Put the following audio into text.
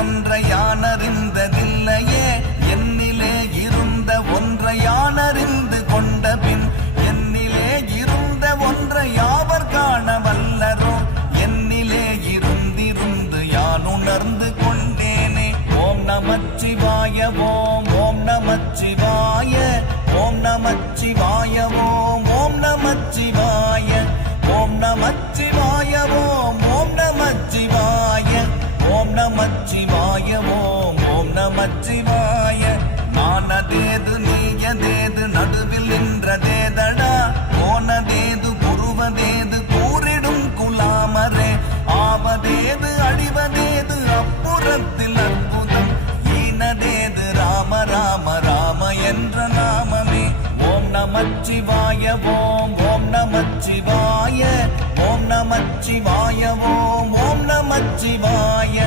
ஒன்றை யானறிந்ததில்லையே என்னிலே இருந்த ஒன்றை யானறிந்து கொண்ட பின் என்னிலே இருந்த ஒன்றை யாவர் காண வல்லரோ என்னிலே இருந்திருந்து யான் உணர்ந்து கொண்டேனே. ஓம் நமச்சிவாய ஓம் ஓம் நமச்சிவாய ஓம் நமச்சிவாய ஓம் ஓம் நமச்சிவாய ஓம் நமச்சிவாய ஓம் ஓம் நமச்சிவாய ஓம் நமச்சிவாய ஓம் ஓம் நமச்சிவாய. நானதேது நீயதேது நடுவில் நின்றதேதடா போனதேது புருவதேது கூறிடும் குலாமரே ஆவதேது அடிவதேது அப்புறத்தில் அற்புதம் ஈனதேது ராம ராம ராம என்ற நாமமே. ஓம் நமச்சிவாய ஓம் ஓம் நமச்சிவாய ஓம் நமச்சிவாய ஓம் ஓம் நமச்சிவாய.